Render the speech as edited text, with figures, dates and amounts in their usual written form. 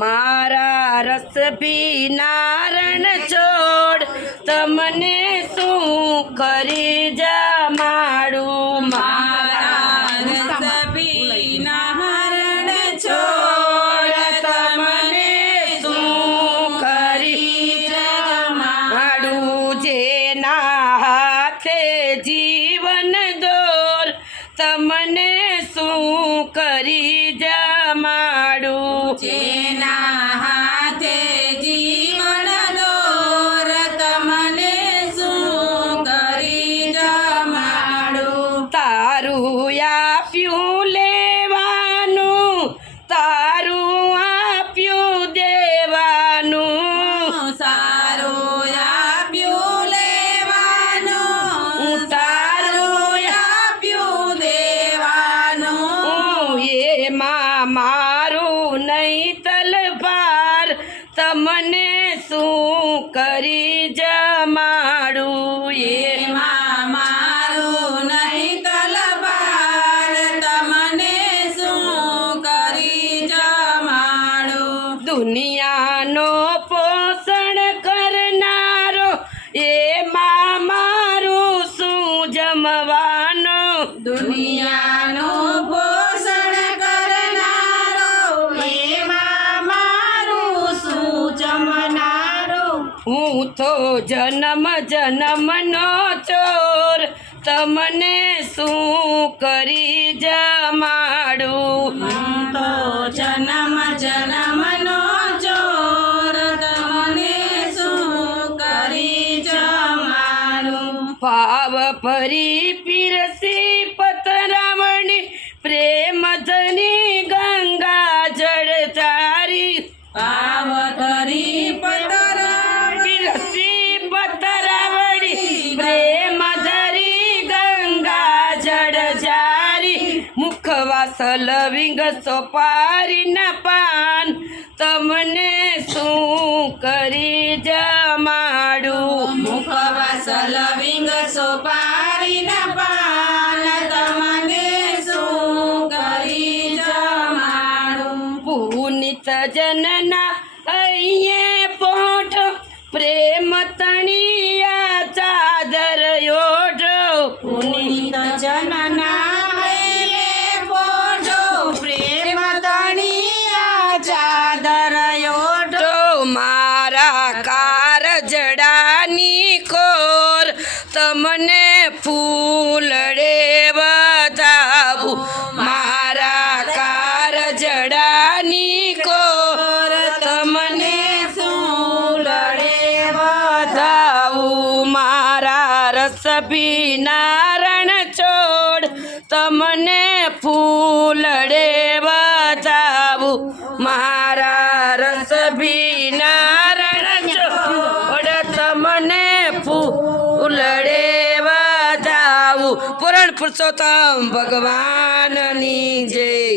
मारा रस पीना रण छोड़ तमने शू करी जमाड़ू मारा रस पीना रण छोड़ तमने शू करी जमाड़ू जेना हाथे जीवन दोर तमने शू करी जमाड़ू जेना हाथे जीवन दोर तमने शू करी जमाड़ू तारू आप्यू लेवानू तारू आप्यू देवानू सारू आप्यू लेवानू तारू आप्यू देवानू ये मारू नहीं तलवार तमने शू करी जमाड़ू ये मारू नहीं तलवार तमने शू करी जमाड़ू दुनिया नो पोषण करनारो ये मारू शू जमवानो दुनिया नो पोषण हूँ तो जन्म जन्म नो चोर तमने शू करी जमाड़ू तो जन्म जन्म नो चोर तमने शू करी जमाड़ू पाव परी पीरसी पतरावणी प्रेम धनी गंगा जड़ तारी पाव परी मुखवासल विंग सोपारी न पान तमने शू करी जमाड़ू मुखवासल विंग सोपारी न पान तमने शू करी जमाड़ू पुनित जनना अये पोठ प्रेम तणिया चादर योडो पुनित जनना मारा कार जड़ानी कोर तमने फूलड़े बताबू मारा कार जड़ानी कोर तमने फूलड़े बताबू मारा रस पीना रण छोड़ तमने फूलड़े बताबू मारा रस पीना रण छोड़ तमने फूलड़े बताबू पूर्ण पुरुषोत्तम भगवान नी जय।